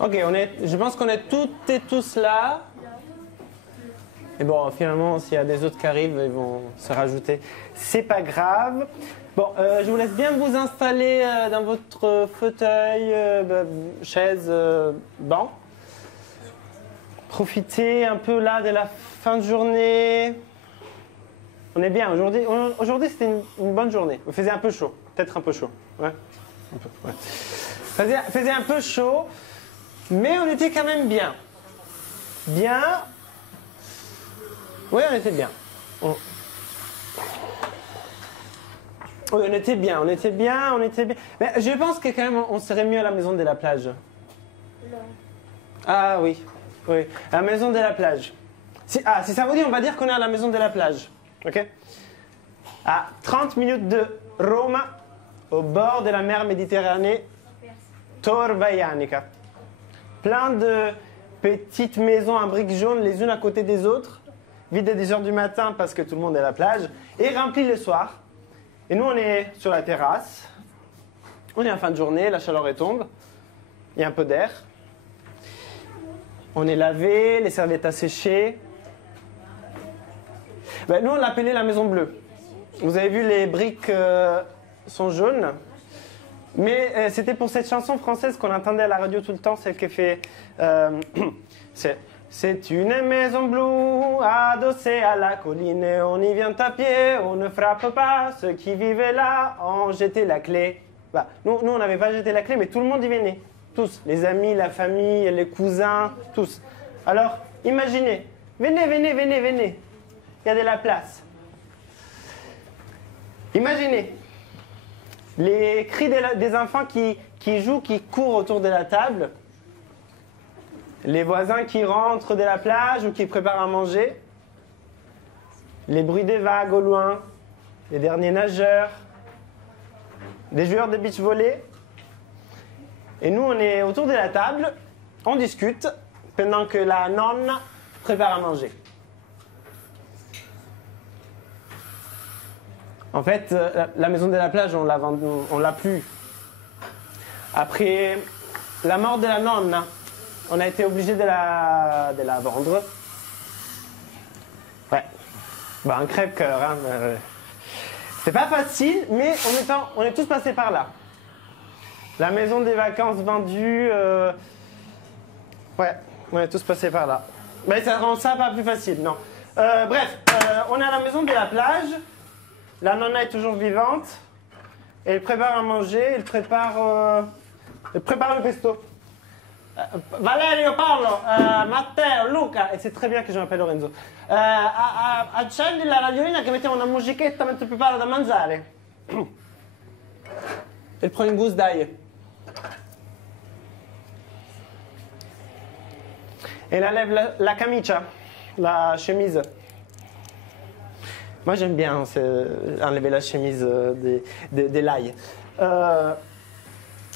Ok, je pense qu'on est toutes et tous là. Et bon, finalement, s'il y a des autres qui arrivent, ils vont se rajouter. C'est pas grave. Bon, je vous laisse bien vous installer dans votre fauteuil, chaise, banc. Profitez un peu là de la fin de journée. On est bien aujourd'hui. Aujourd'hui, c'était une bonne journée. Il faisait un peu chaud. Peut-être un peu chaud. Ouais. Un peu, ouais. Faisait un peu chaud, mais on était quand même bien. Bien. Oui, on était bien. Oui, on était bien, on était bien, on était bien. Mais je pense que quand même, on serait mieux à la maison de la plage. Non. Ah oui, oui, à la maison de la plage. Si ça vous dit, on va dire qu'on est à la maison de la plage. Ok? À 30 minutes de Rome, au bord de la mer Méditerranée, Tor Vaianica. Plein de petites maisons en briques jaunes les unes à côté des autres, vides à 10 h du matin parce que tout le monde est à la plage, et remplies le soir. Et nous, on est sur la terrasse. On est en fin de journée, la chaleur est tombe. Il y a un peu d'air. On est lavé, les serviettes à sécher. Ben, nous, on l'appelait la maison bleue. Vous avez vu, les briques sont jaunes. Mais c'était pour cette chanson française qu'on entendait à la radio tout le temps, celle qui fait... C'est une maison bleue adossée à la colline. On y vient à pied, on ne frappe pas. Ceux qui vivaient là ont jeté la clé. Bah, nous, on n'avait pas jeté la clé, mais tout le monde y venait. Tous, les amis, la famille, les cousins, tous. Alors, imaginez, venez, venez, venez, venez. Il y a de la place. Imaginez les cris des enfants qui jouent, qui courent autour de la table. Les voisins qui rentrent de la plage ou qui préparent à manger. Les bruits des vagues au loin. Les derniers nageurs. Les joueurs de beach volley. Et nous, on est autour de la table. On discute pendant que la nonne prépare à manger. En fait, la maison de la plage, on l'a plus. Après la mort de la nonne, on a été obligé de la vendre. Ouais. Bah, un crève-cœur. Hein. C'est pas facile, mais on est tous passés par là. La maison des vacances vendue. Ouais, on est tous passés par là. Mais ça rend ça pas plus facile, non. Bref, on est à la maison de la plage. La nonna est toujours vivante. Elle prépare à manger. Elle prépare le pesto. Valerio, Paolo, Matteo, Luca, e c'est très bien che je m'appelle Lorenzo. Accendi la radiolina che mettiamo una musichetta mentre preparo da mangiare. Elle prend une gousse d'ail. Elle enlève la camicia, la chemise. Moi j'aime bien enlever la chemise de l'ail.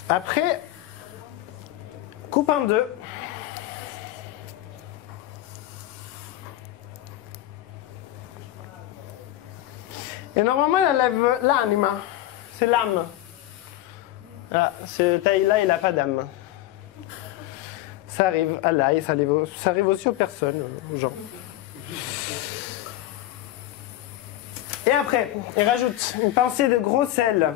Après, coupe en deux. Et normalement, elle enlève l'anima. C'est l'âme. Ah, ce taille-là, il n'a pas d'âme. Ça arrive à l'ail, ça arrive aussi aux personnes, aux gens. Et après, il rajoute une pincée de gros sel.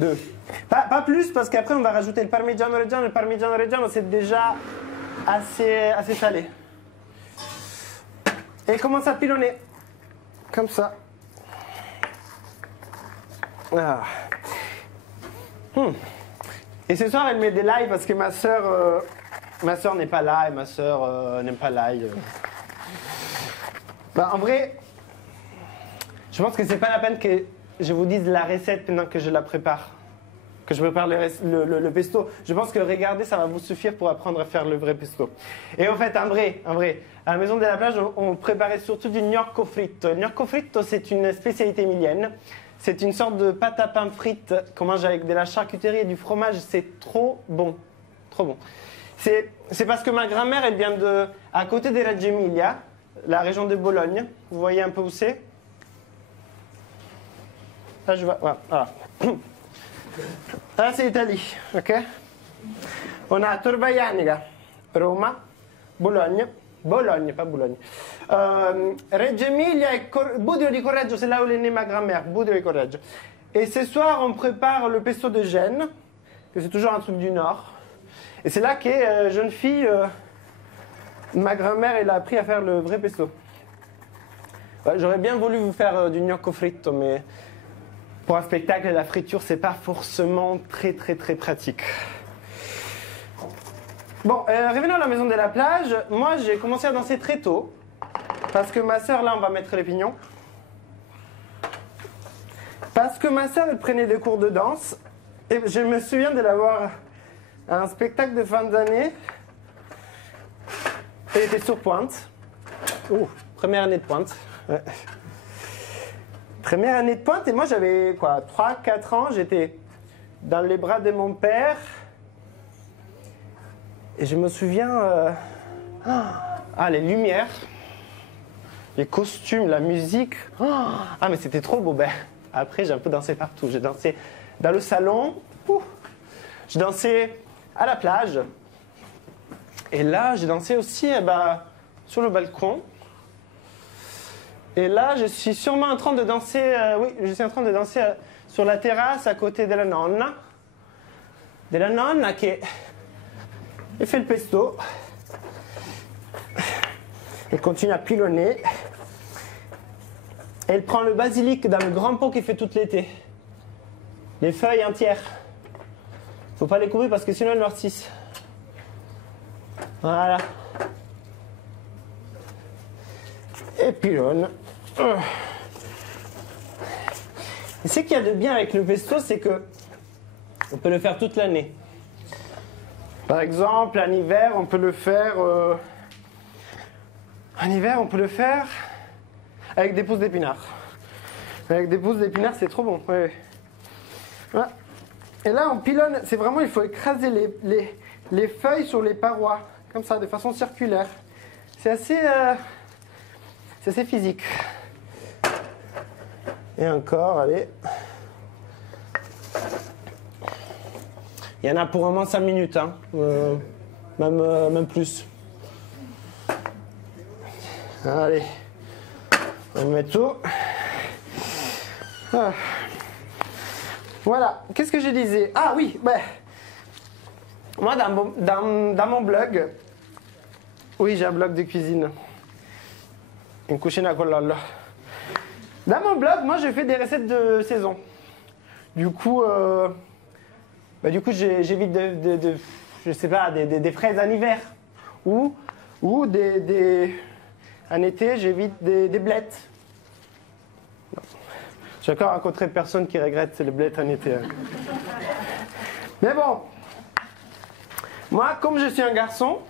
2. Pas plus, parce qu'après, on va rajouter le parmigiano reggiano. Le parmigiano reggiano, c'est déjà assez salé. Et il commence à pilonner. Comme ça. Ah. Et ce soir, elle met de l'ail parce que ma soeur n'est pas là et ma soeur n'aime pas l'ail. Bah, en vrai, je pense que c'est pas la peine que je vous dise la recette pendant que je la prépare. Que je prépare le pesto. Je pense que regarder, ça va vous suffire pour apprendre à faire le vrai pesto. Et en fait, en vrai, à la maison de la plage, on préparait surtout du gnocco fritto. Le gnocco fritto, c'est une spécialité émilienne. C'est une sorte de pâte à pain frite qu'on mange avec de la charcuterie et du fromage. C'est trop bon. Trop bon. C'est parce que ma grand-mère, elle vient à côté de Reggio Emilia, la région de Bologne. Vous voyez un peu où c'est? Là, je vois. Voilà. Là, c'est l'Italie, ok? On a Torvaianica, Roma, Bologne, pas Bologne. Reggio Emilia et Budrio di Correggio, c'est là où est née ma grand-mère, Budrio di Correggio. Et ce soir, on prépare le pesto de Gênes, que c'est toujours un truc du Nord. Et c'est là qu'est jeune fille, ma grand-mère, elle a appris à faire le vrai pesto. Ouais, j'aurais bien voulu vous faire du gnocco fritto, mais pour un spectacle, la friture, c'est pas forcément très pratique. Bon, revenons à la maison de la plage. Moi, j'ai commencé à danser très tôt. Parce que ma sœur, là, on va mettre les pignons. Parce que ma sœur, elle prenait des cours de danse. Et je me souviens de la voir à un spectacle de fin d'année. Elle était sur pointe. Première année de pointe. Ouais. Première année de pointe. Et moi, j'avais quoi, 3-4 ans. J'étais dans les bras de mon père. Et je me souviens, les lumières, les costumes, la musique. Ah, mais c'était trop beau. Ben, après, j'ai un peu dansé partout. J'ai dansé dans le salon. Je dansais à la plage. Et là, j'ai dansé aussi sur le balcon. Et là, je suis sûrement en train de danser, je suis en train de danser sur la terrasse à côté de la nonna. De la nonna qui... Elle fait le pesto. Elle continue à pilonner. Elle prend le basilic dans le grand pot qu'elle fait tout l'été. Les feuilles entières. Faut pas les couper parce que sinon elles noircissent. Voilà. Et pilonne. Et ce qu'il y a de bien avec le pesto, c'est que on peut le faire toute l'année. Par exemple, en hiver, on peut le faire. En hiver, on peut le faire avec des pousses d'épinards. Avec des pousses d'épinards, c'est trop bon. Ouais. Voilà. Et là, on pilonne. C'est vraiment, il faut écraser les feuilles sur les parois, comme ça, de façon circulaire. C'est assez physique. Et encore, allez. Il y en a pour au moins 5 minutes, hein. Même plus. Allez, on va mettre tout. Ah. Voilà, qu'est-ce que je disais? Ah oui, moi dans mon blog, oui, j'ai un blog de cuisine. Une cucina con Lollo. Dans mon blog, moi, je fais des recettes de saison. Du coup, j'évite je sais pas, des fraises en hiver. Ou en été, j'évite des blettes. J'ai encore rencontré personne qui regrette les blettes en été. Hein. Mais bon, moi, comme je suis un garçon,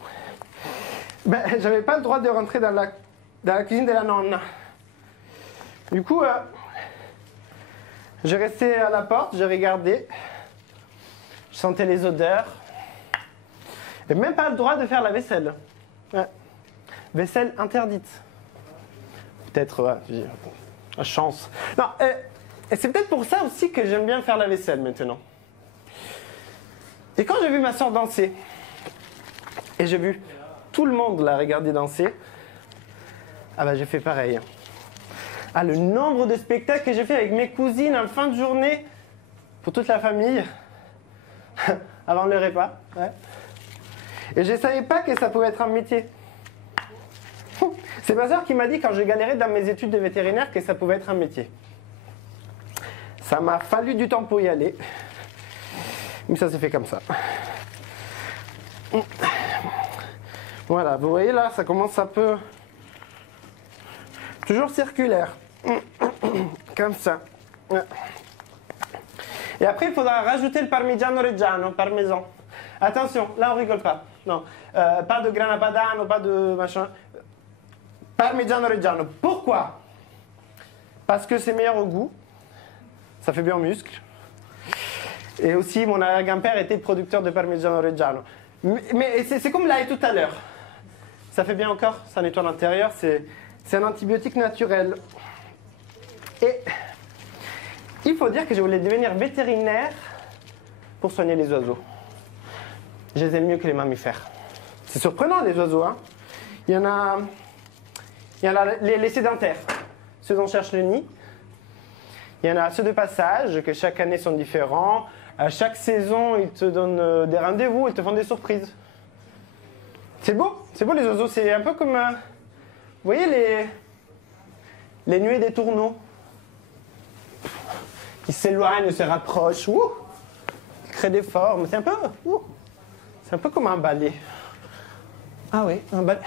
j'avais pas le droit de rentrer dans la cuisine de la nonna. Du coup, je restais à la porte, je regardais, je sentais les odeurs. Et même pas le droit de faire la vaisselle. Ouais. Vaisselle interdite. Peut-être, chance. Non, et c'est peut-être pour ça aussi que j'aime bien faire la vaisselle maintenant. Et quand j'ai vu ma soeur danser, et j'ai vu tout le monde la regarder danser, j'ai fait pareil. Le nombre de spectacles que j'ai fait avec mes cousines en fin de journée, pour toute la famille, avant le repas. Ouais. Et je ne savais pas que ça pouvait être un métier. C'est ma soeur qui m'a dit quand je galérais dans mes études de vétérinaire que ça pouvait être un métier. Ça m'a fallu du temps pour y aller. Mais ça s'est fait comme ça. Voilà, vous voyez là, ça commence un peu... Toujours circulaire. Comme ça. Et après, il faudra rajouter le parmigiano reggiano, parmesan. Attention, là on rigole pas. Non, pas de grana padano, pas de machin. Parmigiano reggiano. Pourquoi? Parce que c'est meilleur au goût. Ça fait bien aux muscles. Et aussi, mon grand-père était producteur de parmigiano reggiano. Mais c'est comme l'ail tout à l'heure. Ça fait bien au corps, ça nettoie l'intérieur. C'est un antibiotique naturel. Et il faut dire que je voulais devenir vétérinaire pour soigner les oiseaux. Je les aime mieux que les mammifères. C'est surprenant les oiseaux, hein. Il y en a les sédentaires, ceux dont on cherche le nid. Il y en a ceux de passage, que chaque année sont différents. À chaque saison, ils te donnent des rendez-vous, ils te font des surprises. C'est beau les oiseaux. C'est un peu comme, vous voyez les nuées des tourneaux. Ils s'éloignent, ils se rapprochent, ils créent des formes. C'est un peu comme un balai. Ah oui, un balai.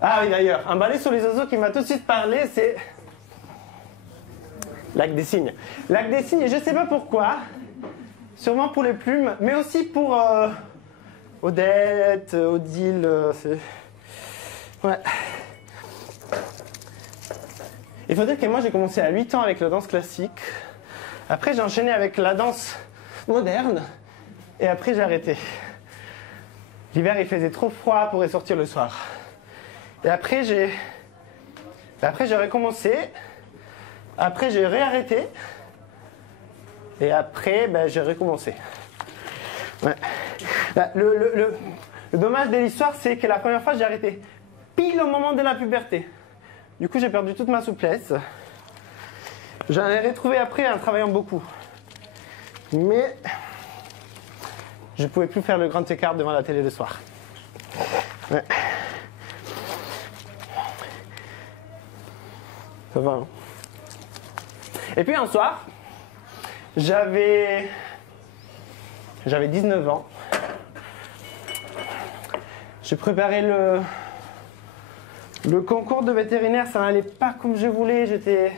Ah oui, d'ailleurs, un balai sur les oiseaux qui m'a tout de suite parlé, c'est Lac des Cygnes. Lac des Cygnes, je ne sais pas pourquoi, sûrement pour les plumes, mais aussi pour Odette, Odile, ouais. Il faut dire que moi j'ai commencé à 8 ans avec la danse classique, après j'ai enchaîné avec la danse moderne, et après j'ai arrêté. L'hiver il faisait trop froid pour y sortir le soir. Et après j'ai recommencé, après j'ai réarrêté, et après j'ai recommencé. Ouais. Le dommage de l'histoire, c'est que la première fois j'ai arrêté pile au moment de la puberté. Du coup j'ai perdu toute ma souplesse. J'en ai retrouvé après en travaillant beaucoup. Mais je ne pouvais plus faire le grand écart devant la télé le soir. Ouais. Ça va, hein. Et puis un soir, j'avais 19 ans. J'ai préparé le concours de vétérinaire, ça n'allait pas comme je voulais, j'étais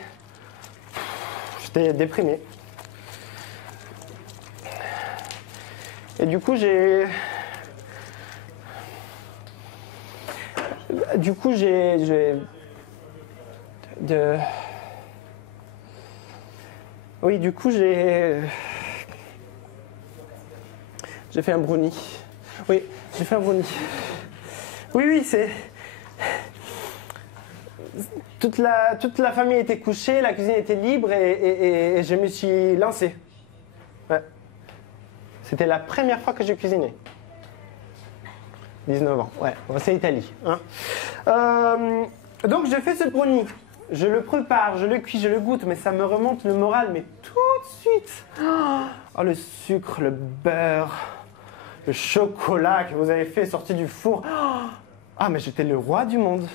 déprimé. Et du coup, j'ai fait un brownie. Oui, j'ai fait un brownie. Oui, c'est... Toute la famille était couchée, la cuisine était libre et je me suis lancé. Ouais. C'était la première fois que je cuisinais. 19 ans, ouais, c'est Italie. Hein. Donc je fais ce brownie. Je le prépare, je le cuis, je le goûte, mais ça me remonte le moral, mais tout de suite. Oh, le sucre, le beurre, le chocolat que vous avez fait sortir du four. Ah, mais j'étais le roi du monde.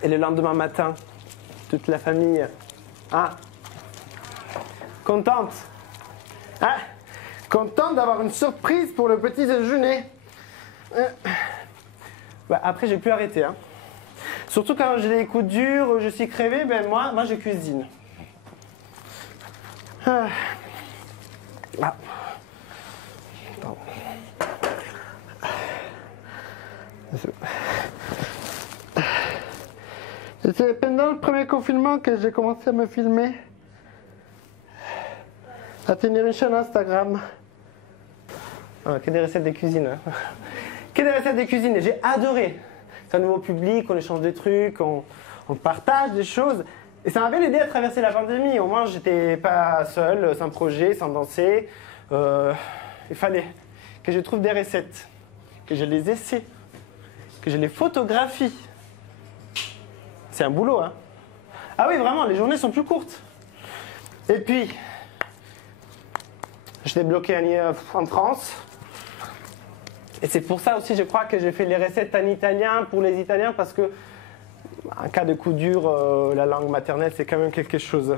Et le lendemain matin, toute la famille, contente. Contente d'avoir une surprise pour le petit déjeuner. Après, j'ai pu arrêter. Hein. Surtout quand j'ai des coups durs, je suis crevé, moi je cuisine. C'est pendant le premier confinement que j'ai commencé à me filmer, à tenir une chaîne Instagram. Que des recettes de cuisine. Hein. Que des recettes de cuisine, et j'ai adoré. C'est un nouveau public, on échange des trucs, on partage des choses. Et ça m'avait aidé à traverser la pandémie. Au moins, j'étais pas seul, sans projet, sans danser. Il fallait que je trouve des recettes, que je les essaie, que je les photographie. C'est un boulot, hein. Ah oui, vraiment, les journées sont plus courtes. Et puis, j'étais bloqué en France. Et c'est pour ça aussi, je crois, que j'ai fait les recettes en italien pour les Italiens, parce que, en cas de coup dur, la langue maternelle, c'est quand même quelque chose.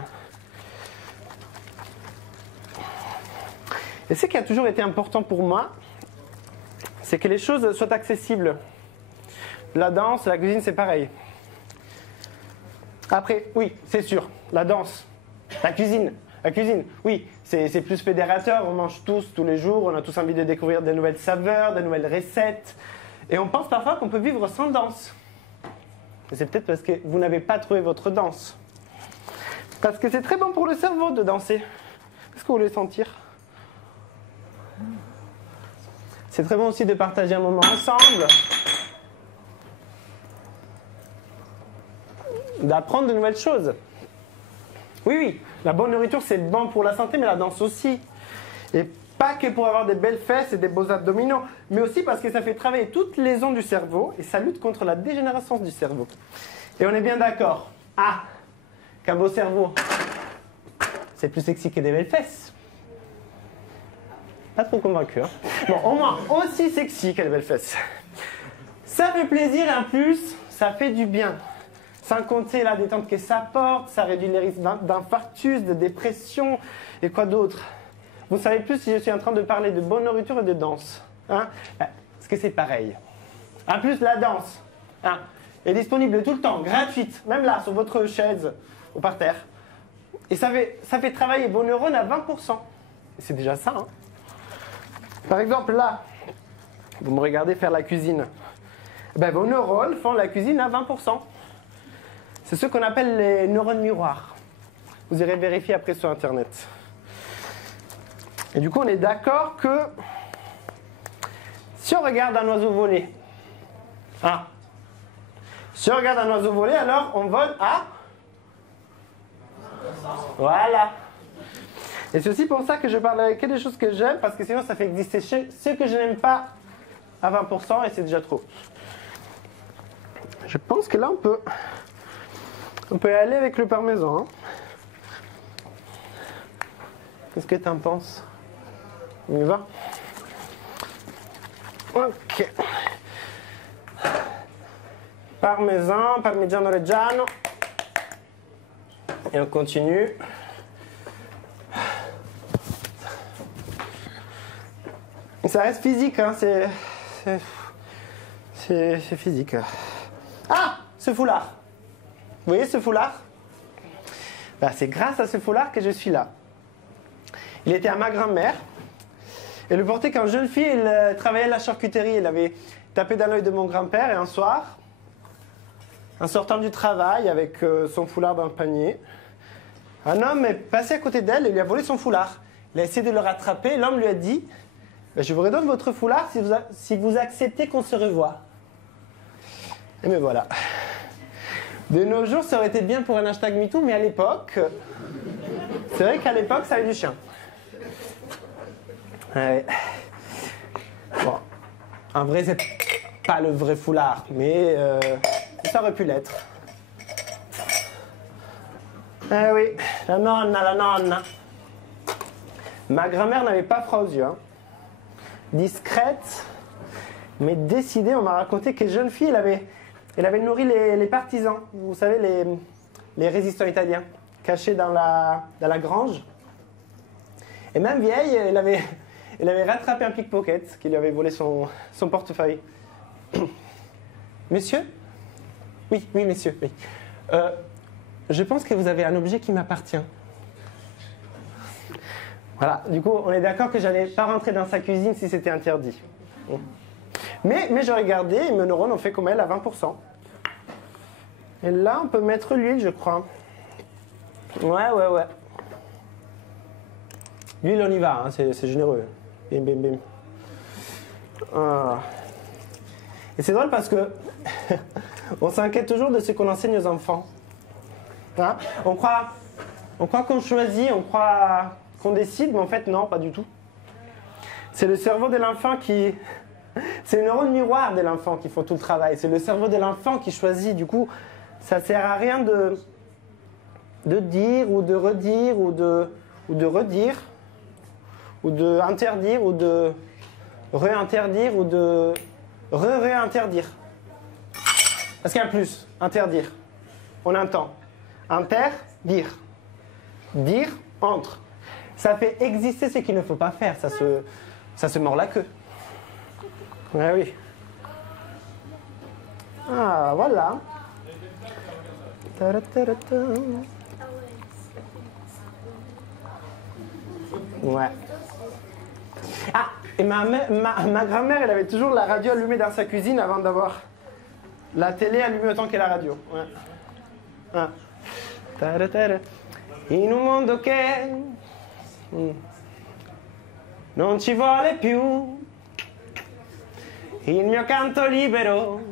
Et ce qui a toujours été important pour moi, c'est que les choses soient accessibles. La danse, la cuisine, c'est pareil. Après, oui, c'est sûr, la danse, la cuisine, oui, c'est plus fédérateur, on mange tous les jours, on a tous envie de découvrir de nouvelles saveurs, de nouvelles recettes. Et on pense parfois qu'on peut vivre sans danse. Mais c'est peut-être parce que vous n'avez pas trouvé votre danse. Parce que c'est très bon pour le cerveau de danser. Est-ce que vous voulez sentir ? C'est très bon aussi de partager un moment ensemble. D'apprendre de nouvelles choses. Oui, oui, la bonne nourriture, c'est bon pour la santé, mais la danse aussi. Et pas que pour avoir des belles fesses et des beaux abdominaux, mais aussi parce que ça fait travailler toutes les ondes du cerveau et ça lutte contre la dégénérescence du cerveau. Et on est bien d'accord. Ah, qu'un beau cerveau, c'est plus sexy que des belles fesses. Pas trop convaincu, hein. Bon, au moins, aussi sexy que les belles fesses. Ça fait plaisir et en plus, ça fait du bien. Sans compter la détente que ça apporte, ça réduit les risques d'infarctus, de dépression et quoi d'autre. Vous savez plus si je suis en train de parler de bonne nourriture et de danse. Hein? Parce que c'est pareil. En plus, la danse est disponible tout le temps, gratuite, même là, sur votre chaise ou par terre. Et ça fait travailler vos neurones à 20%. C'est déjà ça. Hein? Par exemple, là, vous me regardez faire la cuisine. Ben, vos neurones font la cuisine à 20%. C'est ce qu'on appelle les neurones miroirs. Vous irez vérifier après sur Internet. Et du coup, on est d'accord que si on regarde un oiseau voler, si on regarde un oiseau voler, alors on vole à... Voilà. Et c'est aussi pour ça que je parlerai que des choses que j'aime, parce que sinon ça fait exister ce que je n'aime pas à 20% et c'est déjà trop. Je pense que là on peut y aller avec le parmesan. Hein. Qu'est-ce que tu en penses? On y va? Ok. Parmigiano Reggiano. Et on continue. Ça reste physique, hein, c'est physique. Ah, ce foulard. Vous voyez ce foulard? Ben, c'est grâce à ce foulard que je suis là. Il était à ma grand-mère. Elle le portait quand jeune fille, elle travaillait à la charcuterie. Elle avait tapé dans l'œil de mon grand-père et un soir, en sortant du travail avec son foulard dans le panier, un homme est passé à côté d'elle et lui a volé son foulard. Il a essayé de le rattraper. L'homme lui a dit ben, « Je vous redonne votre foulard si vous acceptez qu'on se revoie. » Et me voilà. De nos jours, ça aurait été bien pour un hashtag MeToo, mais à l'époque, c'est vrai qu'à l'époque, ça avait du chien. Ouais. Bon, en vrai, c'est pas le vrai foulard, mais ça aurait pu l'être. Eh oui, la nonna. Ma grand-mère n'avait pas froid aux yeux. Hein. Discrète, mais décidée. On m'a raconté que jeune fille, elle avait nourri les partisans. Vous savez, les résistants italiens, cachés dans la grange. Et même vieille, elle avait rattrapé un pickpocket qui lui avait volé son portefeuille. Monsieur? Oui, messieurs. Oui. Je pense que vous avez un objet qui m'appartient. Voilà, du coup, on est d'accord que je n'allais pas rentrer dans sa cuisine si c'était interdit. Mais j'ai regardé et mes neurones ont fait comme elle à 20%. Et là, on peut mettre l'huile, je crois. Ouais. L'huile, on y va, hein, c'est généreux. Bim. Ah. Et c'est drôle parce que on s'inquiète toujours de ce qu'on enseigne aux enfants. Hein? On croit qu'on choisit, on croit qu'on décide, mais en fait, non, pas du tout. C'est le cerveau de l'enfant qui... C'est les neurones miroirs de l'enfant qui font tout le travail. C'est le cerveau de l'enfant qui choisit. Du coup, ça sert à rien de dire ou de redire ou de redire ou de interdire ou de réinterdire ou de réinterdire. Parce qu'il y a un plus, interdire. On entend. Interdire. Dire, entre. Ça fait exister ce qu'il ne faut pas faire. Ça se mord la queue. Ouais, oui. Ah, voilà. Ouais. Ah, et ma grand-mère, elle avait toujours la radio allumée dans sa cuisine avant d'avoir la télé allumée autant que la radio. Ouais. Ah. In un mondo che non ci vuole più il mio canto libero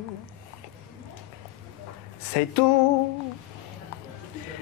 sei tu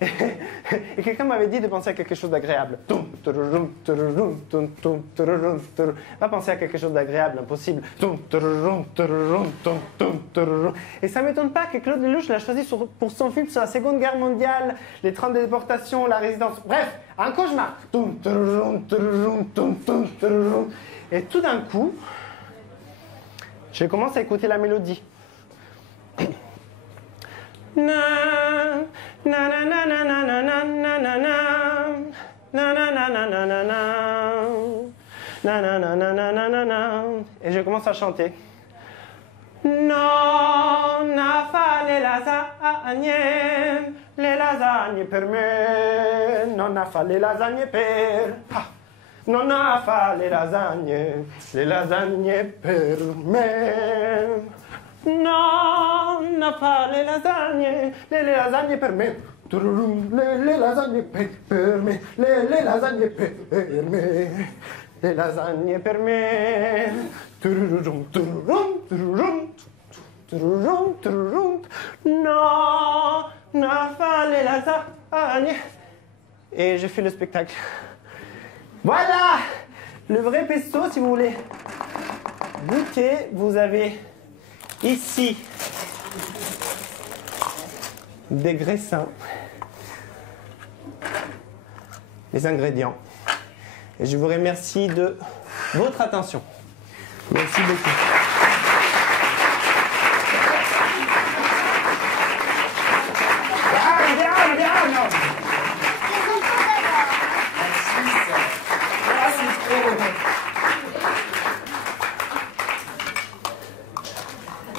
Et quelqu'un m'avait dit de penser à quelque chose d'agréable. Pas penser à quelque chose d'agréable, impossible. Et ça ne m'étonne pas que Claude Lelouch l'a choisi pour son film sur la Seconde Guerre mondiale, les trains de déportation, la résidence. Bref, un cauchemar. Et tout d'un coup, je commence à écouter la mélodie. Et je commence à chanter. Non a fa les lasagnes per me, non a fa les lasagnes per, non a fa les lasagnes per me. Non, n'a pas les lasagnes per me. Les lasagnes per me, les lasagnes per me, les lasagnes per me. Non, n'a pas les lasagnes. Et je fais le spectacle. Voilà, le vrai pesto, si vous voulez goûter, vous avez ici des graissins, les ingrédients. Et je vous remercie de votre attention. Merci beaucoup.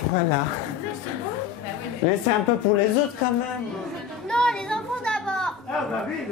Voilà. Laissez un peu pour les autres quand même. Non, les enfants d'abord. Ah bah oui,